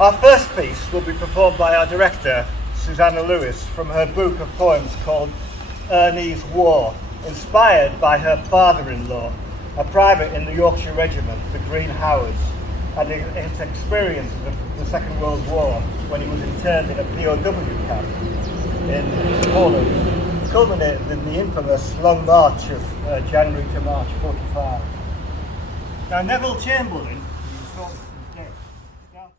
Our first piece will be performed by our director, Susanna Lewis, from her book of poems called Ernest War, inspired by her father-in-law, a private in the Yorkshire Regiment, the Green Howards, and his experience of the Second World War when he was interned in a POW camp in Poland, culminated in the infamous Long March of January to March 45. Now Neville Chamberlain, who was dead,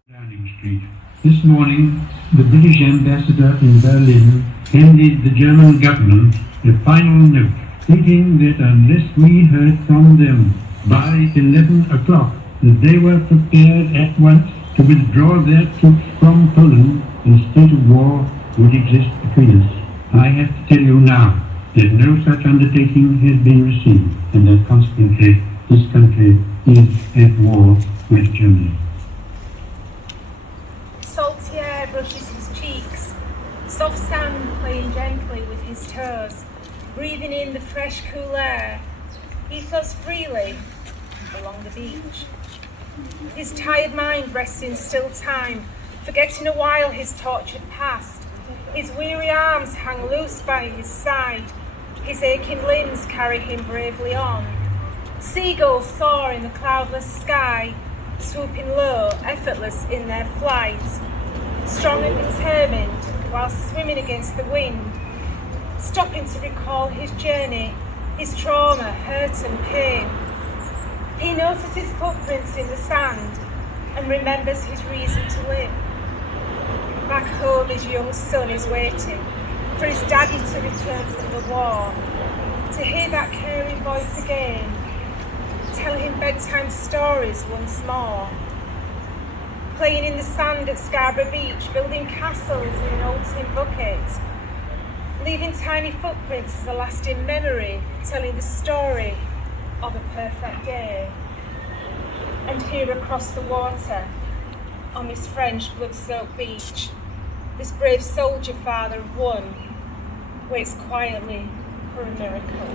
Downing Street. This morning, the British ambassador in Berlin handed the German government a final note, stating that unless we heard from them by 11 o'clock, that they were prepared at once to withdraw their troops from Poland, a state of war would exist between us. I have to tell you now that no such undertaking has been received, and that consequently this country is at war with Germany. Salty air brushes his cheeks, soft sand playing gently with his toes, breathing in the fresh cool air. He flows freely along the beach. His tired mind rests in still time, forgetting a while his tortured past. His weary arms hang loose by his side, his aching limbs carry him bravely on. Seagulls soar in the cloudless sky, swooping low, effortless in their flight, strong and determined while swimming against the wind, stopping to recall his journey, his trauma, hurt and pain. He notices footprints in the sand and remembers his reason to live. Back home, his young son is waiting for his daddy to return from the war, to hear that caring voice again, tell him bedtime stories once more. Playing in the sand at Scarborough Beach, building castles in an old tin bucket, leaving tiny footprints as a lasting memory, telling the story of a perfect day. And here across the water, on this French blood-soaked beach, this brave soldier father of one waits quietly for a miracle.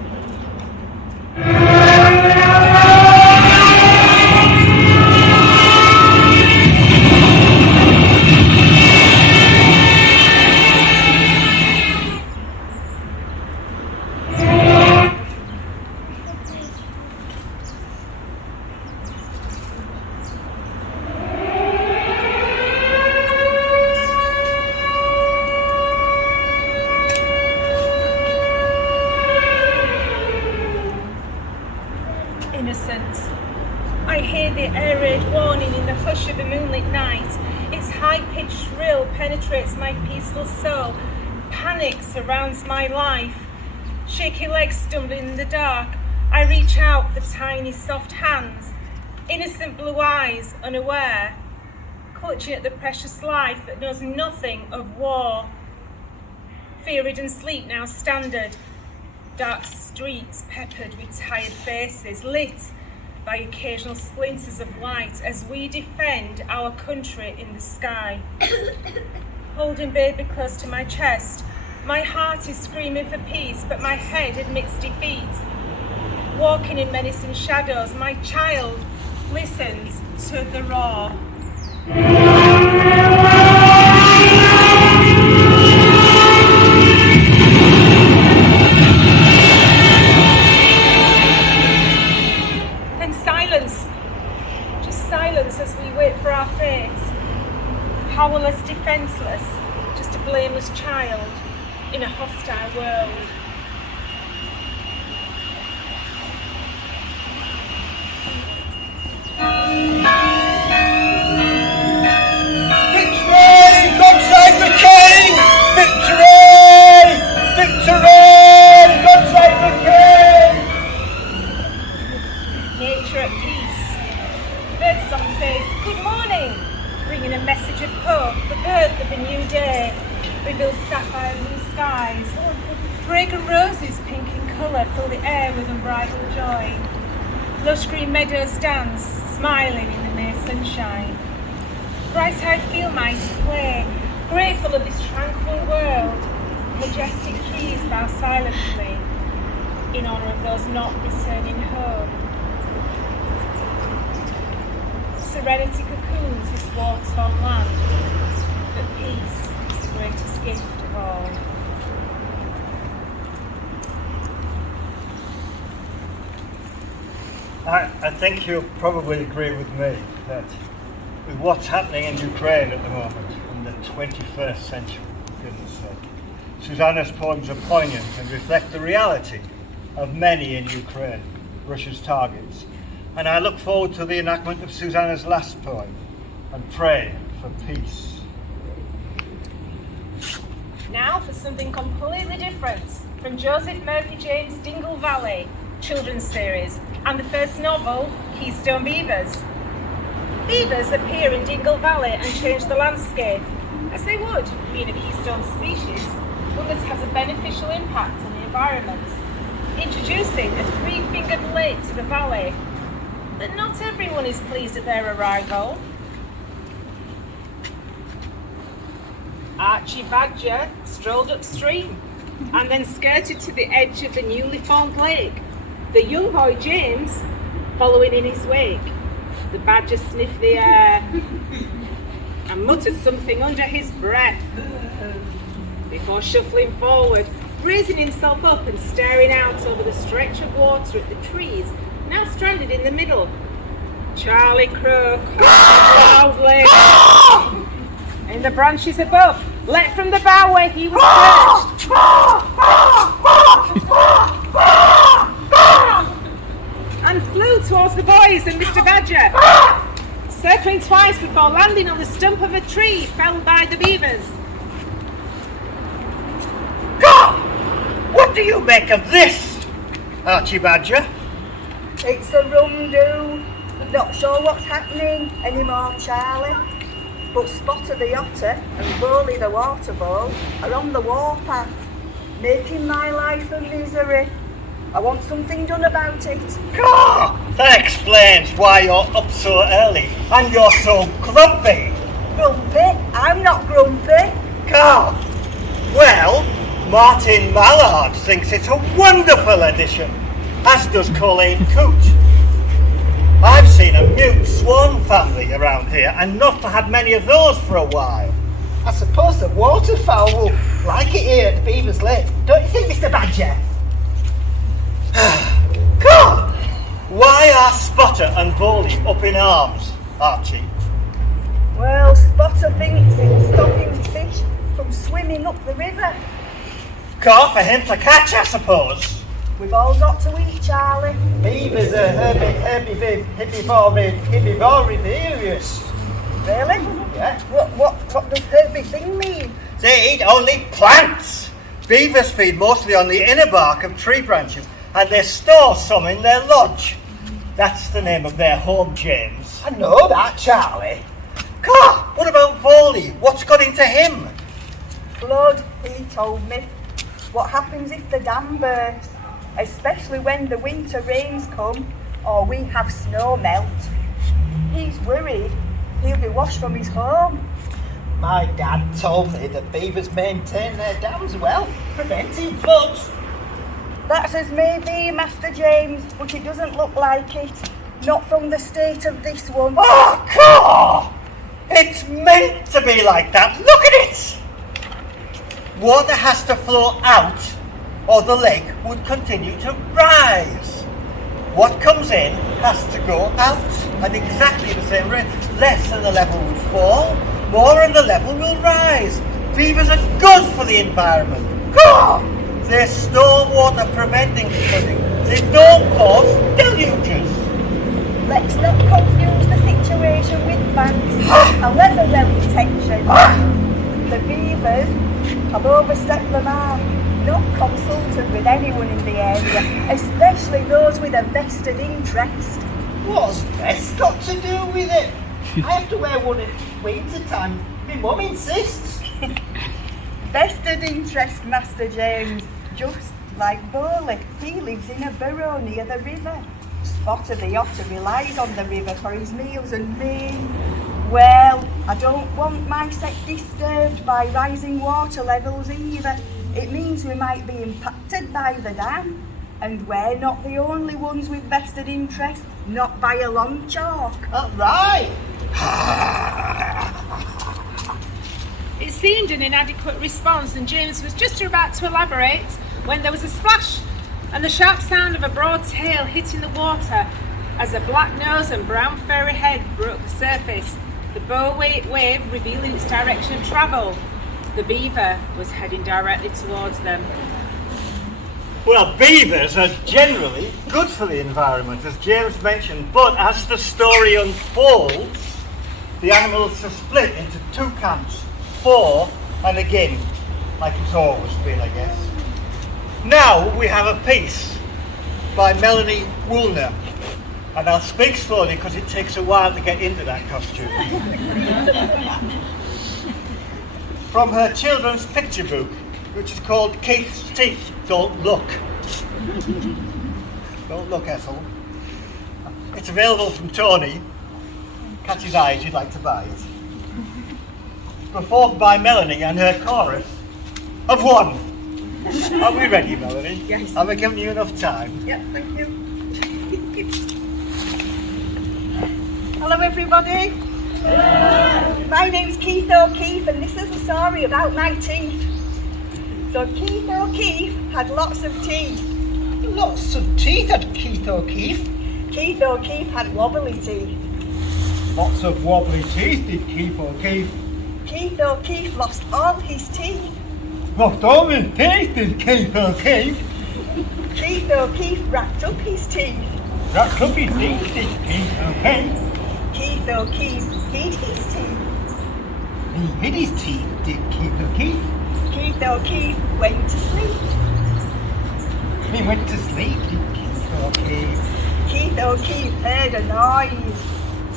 Innocent. I hear the air raid warning in the hush of a moonlit night. Its high-pitched shrill penetrates my peaceful soul. Panic surrounds my life. Shaky legs stumbling in the dark. I reach out for tiny soft hands. Innocent blue eyes, unaware, clutching at the precious life that knows nothing of war. Fear-ridden sleep now standard. Dark streets peppered with tired faces, lit by occasional splinters of light as we defend our country in the sky. Holding baby close to my chest, my heart is screaming for peace, but my head admits defeat. Walking in menacing shadows, my child listens to the roar. As we wait for our fate, powerless, defenceless, just a blameless child in a hostile world. Victory! God save the King! Victory! Victory! God save the King! Nature at peace. Birdsong says, "Good morning," bringing a message of hope, the birth of a new day. Reveals sapphire blue skies. Fragrant roses, pink in colour, fill the air with unbridled joy. Lush green meadows dance, smiling in the May sunshine. Bright-eyed field mice play, grateful of this tranquil world. Majestic trees bow silently in honour of those not returning home. So serenity cocoons this war-torn land, but peace is the greatest gift of all. I think you'll probably agree with me that with what's happening in Ukraine at the moment, in the 21st century, for goodness sake, Susanna's poems are poignant and reflect the reality of many in Ukraine, Russia's targets. And I look forward to the enactment of Susanna's last poem and pray for peace. Now for something completely different, from Joseph Murphy James' Dingle Valley children's series and the first novel, Keystone Beavers. Beavers appear in Dingle Valley and change the landscape, as they would, being a keystone species, one that has a beneficial impact on the environment, introducing a three-fingered lake to the valley. But not everyone is pleased at their arrival. Archie Badger strolled upstream and then skirted to the edge of the newly formed lake, the young boy James following in his wake. The badger sniffed the air and muttered something under his breath before shuffling forward, raising himself up and staring out over the stretch of water at the trees now stranded in the middle. Charlie Crow called loudly in the branches above, let from the bough where he was perched, and flew towards the boys and Mr. Badger, circling twice before landing on the stump of a tree felled by the beavers. What do you make of this, Archie Badger? It's a rum-do. Not sure what's happening anymore, Charlie. But Spotter the otter and Bowley the water vole are on the warpath, making my life a misery. I want something done about it. That explains why you're up so early and you're so grumpy. Grumpy? I'm not grumpy. Well, Martin Mallard thinks it's a wonderful addition, as does Colleen Coote. I've seen a mute swan family around here and not had many of those for a while. I suppose the waterfowl will like it here at the Beavers Lake, don't you think, Mr. Badger? Why are Spotter and Bowley up in arms, Archie? Well, Spotter thinks it's stopping fish from swimming up the river. For him to catch, I suppose. We've all got to eat, Charlie. Beavers are herbivorous. Really? Yeah. What does herbivore mean? They eat only plants. Beavers feed mostly on the inner bark of tree branches, and they store some in their lodge. That's the name of their home, James. I know that, Charlie. What about Bowley? What's got into him? Flood, he told me. What happens if the dam bursts? Especially when the winter rains come or we have snow melt. He's worried he'll be washed from his home. My dad told me that beavers maintain their dams well, preventing floods. That's as may be, Master James, but it doesn't look like it. Not from the state of this one. It's meant to be like that. Look at it! Water has to flow out or the lake would continue to rise. What comes in has to go out at exactly the same rate. Less and the level would fall, more and the level will rise. Beavers are good for the environment. They store water preventing flooding. They don't cause deluges. Let's not confuse the situation with facts. However well intentioned, the beavers have overstepped the mark, not consulted with anyone in the area, especially those with a vested interest. What's vest got to do with it? I have to wear one at winter time. My mum insists. Vested interest, Master James. Just like Bowley, he lives in a burrow near the river. Spotter the otter relies on the river for his meals and me. Well, I don't want my set disturbed by rising water levels either. It means we might be impacted by the dam. And we're not the only ones with vested interest, not by a long chalk. Oh, right. It seemed an inadequate response, and James was just about to elaborate when there was a splash and the sharp sound of a broad tail hitting the water as a black nose and brown furry head broke the surface, the bow wave revealing its direction of travel. The beaver was heading directly towards them. Well, beavers are generally good for the environment, as James mentioned, but as the story unfolds, the animals are split into two camps, for and again, like it's always been, I guess. Now we have a piece by Melanie Woolner, and I'll speak slowly because it takes a while to get into that costume. From her children's picture book, which is called Keith's Teeth Don't Look. Don't look, Ethel. It's available from Tony. Catch his eye if you'd like to buy it. Performed by Melanie and her chorus of one. Are we ready, Melanie? Yes. Have I given you enough time? Yep, thank you. Hello everybody. My name's Keith O'Keefe and this is a story about my teeth. So Keith O'Keefe had lots of teeth. Lots of teeth had Keith O'Keefe. Keith O'Keefe had wobbly teeth. Lots of wobbly teeth did Keith O'Keefe. Keith O'Keefe lost all his teeth. Lost all his teeth did Keith O'Keefe. Keith O'Keefe wrapped up his teeth. Wrapped up his teeth did Keith O'Keefe. Keith O'Keefe hid his teeth. He hid his teeth did Keith O'Keefe. Keith O'Keefe went to sleep. He went to sleep did Keith O'Keefe. Keith O'Keefe heard a noise.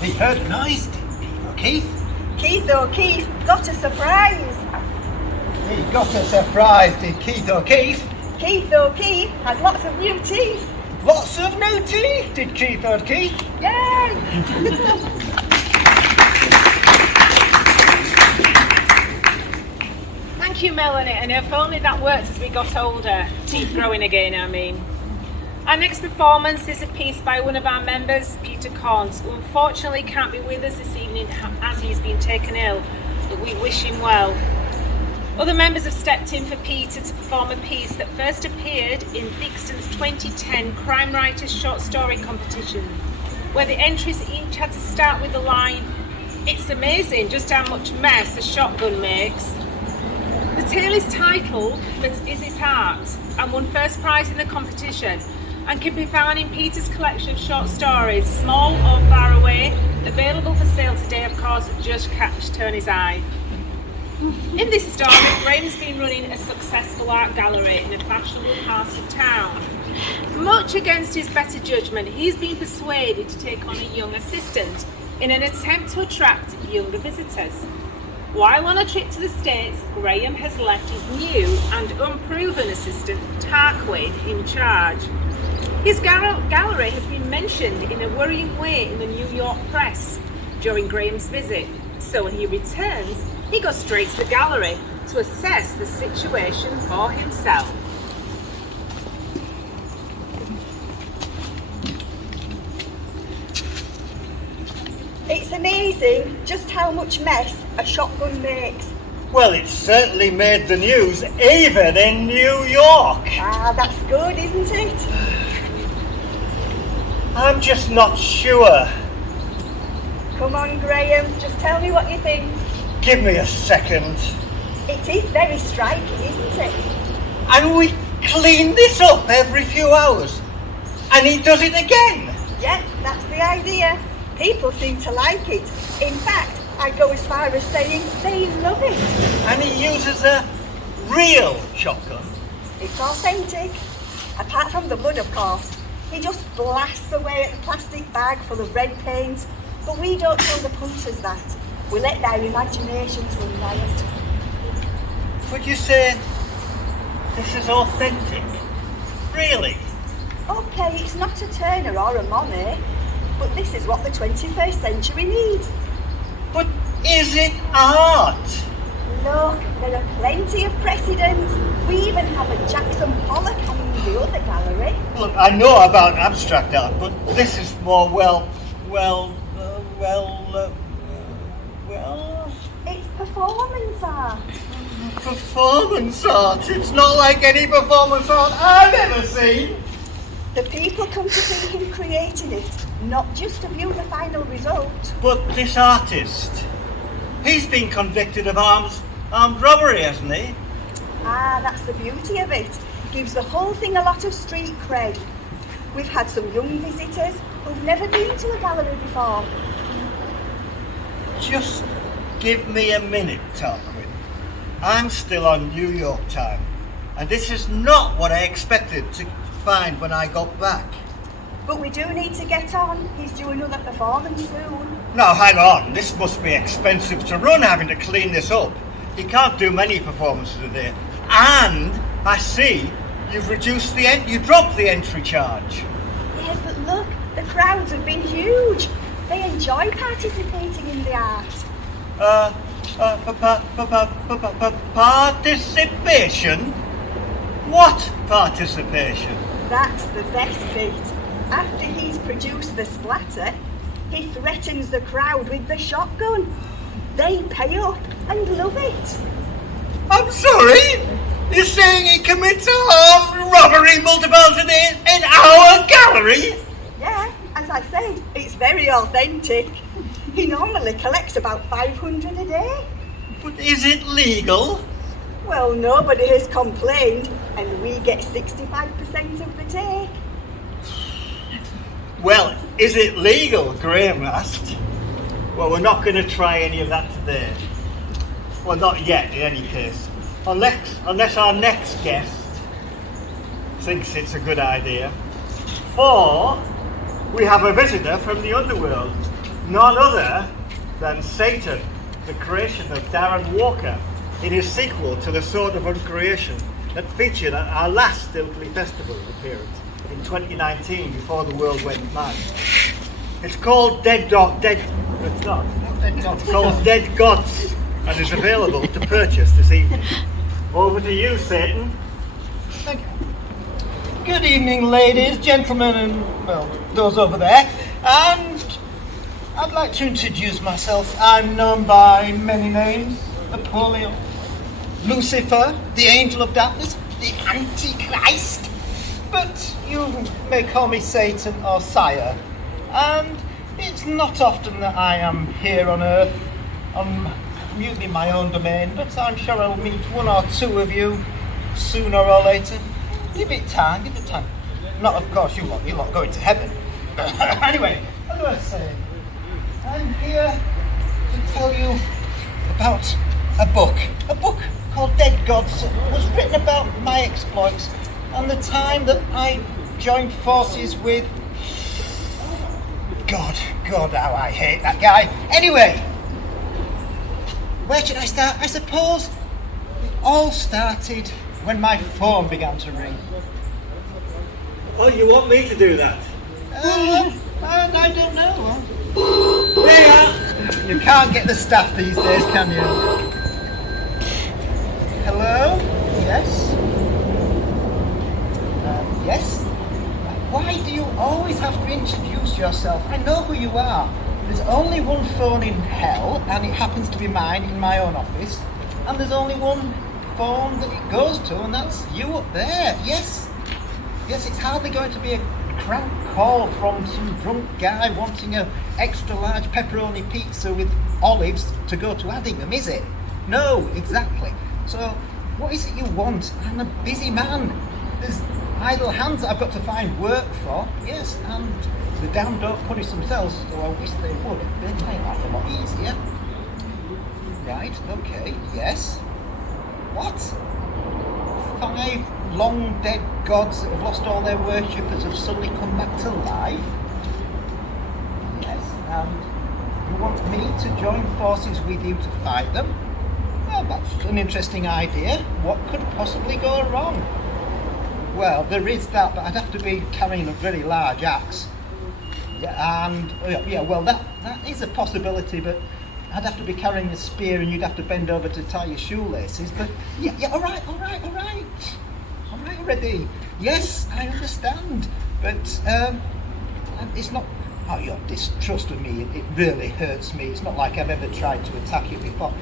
He heard a noise did Keith O'Keefe. Keith O'Keefe got a surprise. He got a surprise did Keith O'Keefe. Keith O'Keefe had lots of new teeth. Lots of new teeth did Keith O'Keefe. Yay! Thank you, Melanie, and if only that worked as we got older. Teeth growing again, I mean. Our next performance is a piece by one of our members, Peter Corns, who unfortunately can't be with us this evening as he's been taken ill, but we wish him well. Other members have stepped in for Peter to perform a piece that first appeared in Thixton's 2010 Crime Writers Short Story Competition, where the entries each had to start with the line, "It's amazing just how much mess a shotgun makes." The tale is titled "That Is His Heart" and won first prize in the competition, and can be found in Peter's collection of short stories, Small or Far Away, available for sale today, of course, at Just Catch Tony's Eye. In this story, Graham's been running a successful art gallery in a fashionable part of town. Much against his better judgment, he's been persuaded to take on a young assistant in an attempt to attract younger visitors. While on a trip to the States, Graham has left his new and unproven assistant, Tarquin, in charge. His gallery has been mentioned in a worrying way in the New York press during Graham's visit, so when he returns, he goes straight to the gallery to assess the situation for himself. It's amazing just how much mess a shotgun makes. Well, it certainly made the news, even in New York. Ah, that's good, isn't it? I'm just not sure. Come on, Graham, just tell me what you think. Give me a second. It is very striking, isn't it? And we clean this up every few hours. And he does it again. Yeah, that's the idea. People seem to like it. In fact, I'd go as far as saying they love it. And he uses a real shotgun. It's authentic. Apart from the blood, of course. He just blasts away at the plastic bag full of red paint. But we don't tell the punters that. We let their imaginations run riot. Would you say this is authentic? Really? Okay, it's not a Turner or a Monet, but this is what the 21st century needs. But is it art? Look, there are plenty of precedents. We even have a Jackson Pollock hanging in the other gallery. Look, I know about abstract art, but this is more, performance art. Performance art? It's not like any performance art I've ever seen. The people come to see him creating it, not just to view the final result. But this artist, he's been convicted of armed robbery, hasn't he? Ah, that's the beauty of it. Gives the whole thing a lot of street cred. We've had some young visitors who've never been to a gallery before. Just give me a minute, Tarquin. I'm still on New York time, and this is not what I expected to find when I got back. But we do need to get on. He's due another performance soon. Now, hang on. This must be expensive to run, having to clean this up. He can't do many performances a day. And I see you've reduced you dropped the entry charge. Yes, but look, the crowds have been huge. They enjoy participating in the art. Participation? What participation? That's the best bit. After he's produced the splatter, he threatens the crowd with the shotgun. They pay up and love it. I'm sorry? You're saying he commits armed robbery multiple today in our gallery? Yeah, as I said, it's very authentic. He normally collects about 500 a day. But is it legal? Well, nobody has complained, and we get 65% of the take. Well, is it legal? Graham asked. Well, we're not going to try any of that today. Well, not yet, in any case. Unless our next guest thinks it's a good idea. Or we have a visitor from the underworld. None other than Satan, the creation of Darren Walker, in his sequel to The Sword of Uncreation that featured at our last Ilkley Festival appearance in 2019 before the world went mad. It's called It's called Dead Gods and is available to purchase this evening. Over to you, Satan. Thank you. Good evening, ladies, gentlemen, and, well, those over there. And I'd like to introduce myself. I'm known by many names. Napoleon, Lucifer, the Angel of Darkness, the Antichrist. But you may call me Satan or Sire. And it's not often that I am here on Earth, on mutely my own domain, but I'm sure I'll meet one or two of you sooner or later. Give it time. Not, of course, you're not going to heaven. Anyway, what do I say? I'm here to tell you about a book called Dead Gods. It was written about my exploits and the time that I joined forces with... God, how I hate that guy. Anyway, where should I start? I suppose it all started when my phone began to ring. Oh, you want me to do that? I don't know. There! You can't get the staff these days, can you? Hello? Yes? Yes? Why do you always have to introduce yourself? I know who you are. There's only one phone in hell, and it happens to be mine in my own office. And there's only one phone that it goes to, and that's you up there. Yes, it's hardly going to be a crank call from some drunk guy wanting an extra large pepperoni pizza with olives to go to Addingham, is it? No, exactly. So, what is it you want? I'm a busy man. There's idle hands that I've got to find work for. Yes, and the damned don't punish themselves, so I wish they would. They'd make life a lot easier. Right, okay, yes. What? 5 long dead gods that have lost all their worshippers have suddenly come back to life? Yes, and you want me to join forces with you to fight them? Well, that's an interesting idea. What could possibly go wrong? Well, there is that, but I'd have to be carrying a very large axe. Yeah, and well, that is a possibility, but I'd have to be carrying a spear and you'd have to bend over to tie your shoelaces. But all right, already. Yes, I understand, but it's not. Oh, your distrust of me, it really hurts me. It's not like I've ever tried to attack you before.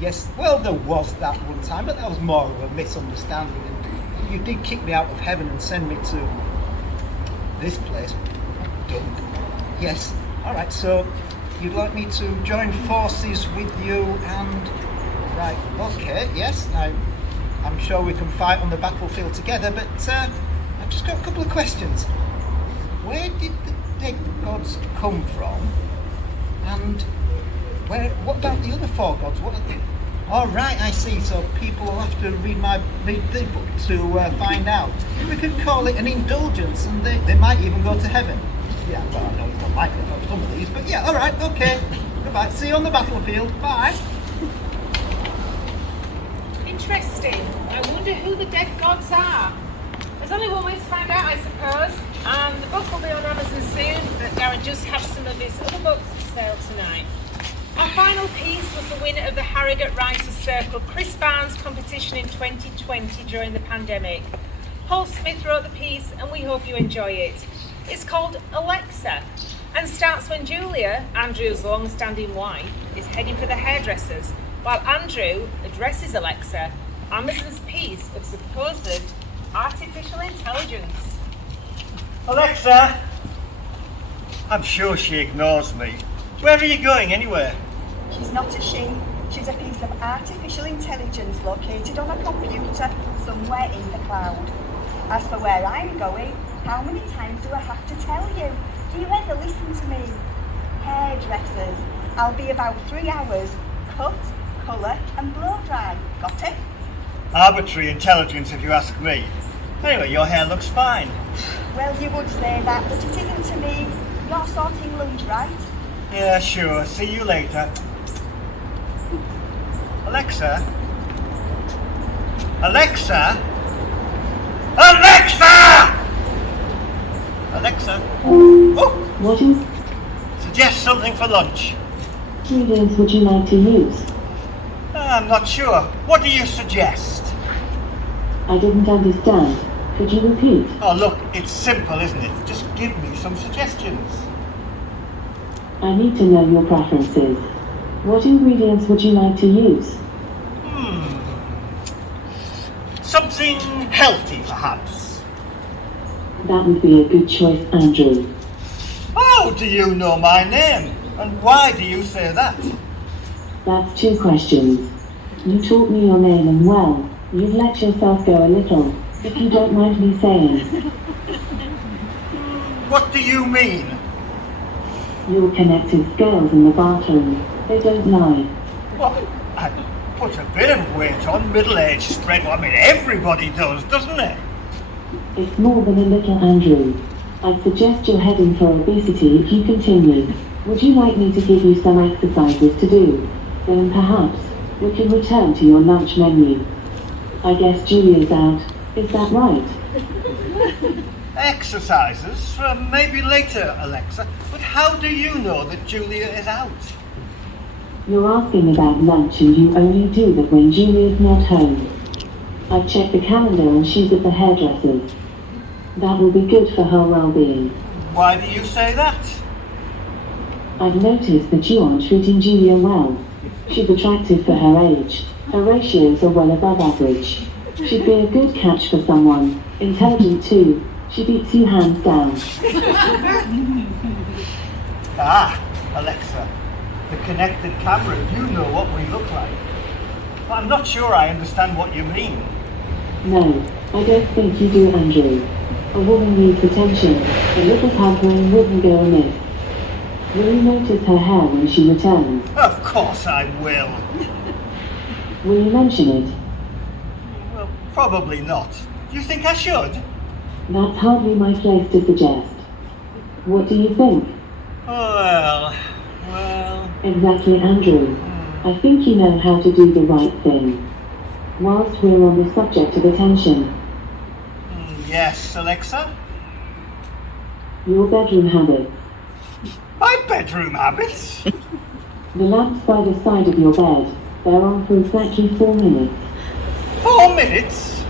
Yes, well, there was that one time, but that was more of a misunderstanding. And you did kick me out of heaven and send me to this place. Done. Yes. All right. So you'd like me to join forces with you and right? Okay. Yes. I'm sure we can fight on the battlefield together. But I've just got a couple of questions. Where did the dead gods come from? And what about the other 4 gods? What are they? All right, I see. So people will have to read the book to find out. We could call it an indulgence, and they might even go to heaven. Yeah, well, I know it's not likely for some of these, but yeah, all right, okay. Goodbye. See you on the battlefield. Bye. Interesting. I wonder who the dead gods are. There's only one way to find out, I suppose. And the book will be on Amazon soon, but Darren does have some of his other books for sale tonight. Our final piece was the winner of the Harrogate Writers Circle Chris Barnes competition in 2020 during the pandemic. Paul Smith wrote the piece and we hope you enjoy it. It's called Alexa and starts when Julia, Andrew's long-standing wife, is heading for the hairdressers, while Andrew addresses Alexa, Amazon's piece of supposed artificial intelligence. Alexa! I'm sure she ignores me. Where are you going anyway? She's not a she. She's a piece of artificial intelligence located on a computer somewhere in the cloud. As for where I'm going, how many times do I have to tell you? Do you ever listen to me? Hairdressers. I'll be about 3 hours. Cut, colour and blow dry. Got it? Arbitrary intelligence if you ask me. Anyway, your hair looks fine. Well, you would say that, but it isn't to me. You're sorting lunch, right? Yeah, sure. See you later. Alexa? Alexa? Alexa! Alexa? Oh! What is Suggest something for lunch. ingredients would you like to use? I'm not sure. What do you suggest? I didn't understand. Could you repeat? Oh, look, it's simple, isn't it? Just give me some suggestions. I need to know your preferences. What ingredients would you like to use? Something healthy, perhaps. That would be a good choice, Andrew. How do you know my name? And why do you say that? That's 2 questions. You taught me your name and well, you've let yourself go a little, if you don't mind me saying. What do you mean? Your connected scales in the bathroom, they don't lie. Well, I put a bit of weight on, middle-aged spread. Well, I mean, everybody does, doesn't it? It's more than a little, Andrew. I'd suggest you're heading for obesity if you continue. Would you like me to give you some exercises to do? Then perhaps we can return to your lunch menu. I guess Julia's out. Is that right? Exercises? Maybe later, Alexa. But how do you know that Julia is out? You're asking about lunch and you only do that when Julia's not home. I've checked the calendar and she's at the hairdresser's. That will be good for her well-being. Why do you say that? I've noticed that you aren't treating Julia well. She's attractive for her age. Her ratios are well above average. She'd be a good catch for someone. Intelligent too. She beats you hands down. Ah, Alexa. The connected camera. You know what we look like. But I'm not sure I understand what you mean. No, I don't think you do, Andrew. A woman needs attention. A little pampering wouldn't go amiss. Will you notice her hair when she returns? Of course I will. Will you mention it? Well, probably not. Do you think I should? That's hardly my place to suggest. What do you think? Well... Exactly, Andrew. I think you know how to do the right thing. Whilst we're on the subject of attention. Yes, Alexa? Your bedroom habits. My bedroom habits? The lamps by the side of your bed. They're on for exactly 4 minutes. 4 minutes?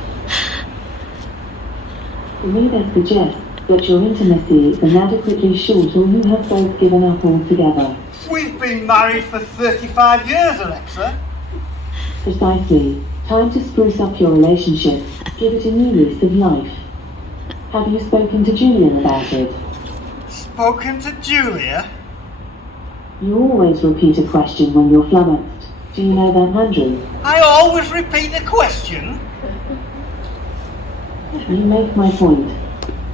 For me that suggests that your intimacy is inadequately short or you have both given up altogether. We've been married for 35 years, Alexa. Precisely. Time to spruce up your relationship. Give it a new lease of life. Have you spoken to Julian about it? Spoken to Julia? You always repeat a question when you're flummoxed. Do you know that, Andrew? I always repeat a question. You make my point.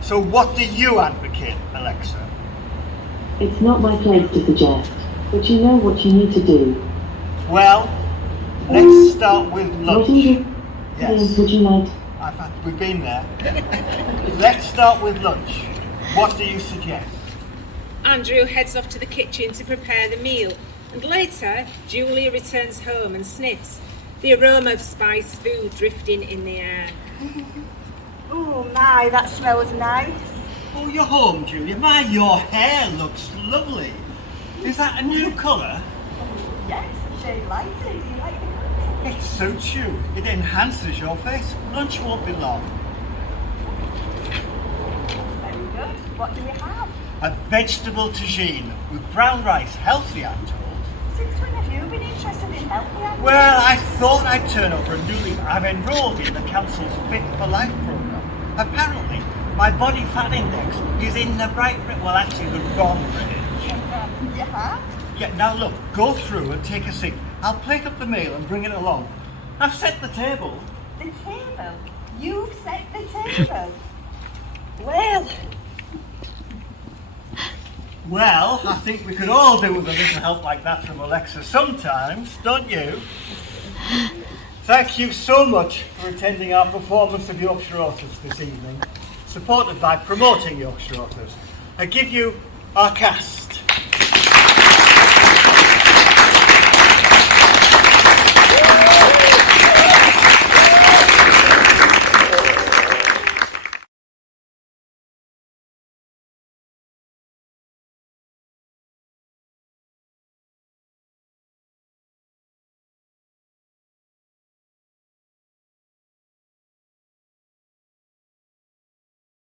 So what do you advocate, Alexa? It's not my place to suggest, but you know what you need to do. Well, let's start with What lunch. ingredients Yes, would you like? we've been there. Let's start with lunch. What do you suggest? Andrew heads off to the kitchen to prepare the meal, and later Julia returns home and sniffs, the aroma of spiced food drifting in the air. Oh my, that smells nice. Oh, you're home, Julia. My, your hair looks lovely. Is that a new colour? Yes, shade lighter. Do you like the colour? It suits you. It enhances your face. Lunch won't be long. Very good. What do we have? A vegetable tagine with brown rice. Healthy, I'm told. Since when have you been interested in healthy animals? Well, I thought I'd turn over a new leaf. I'm enrolled in the council's Fit for Life programme. Apparently, my body fat index is in the well, actually the wrong range. Yeah? Yeah, now look, go through and take a seat. I'll plate up the meal and bring it along. I've set the table. The table? You've set the table? Well, I think we could all do with a little help like that from Alexa sometimes, don't you? Thank you so much for attending our performance of Yorkshire Authors this evening, supported by Promoting Yorkshire Authors. I give you our cast.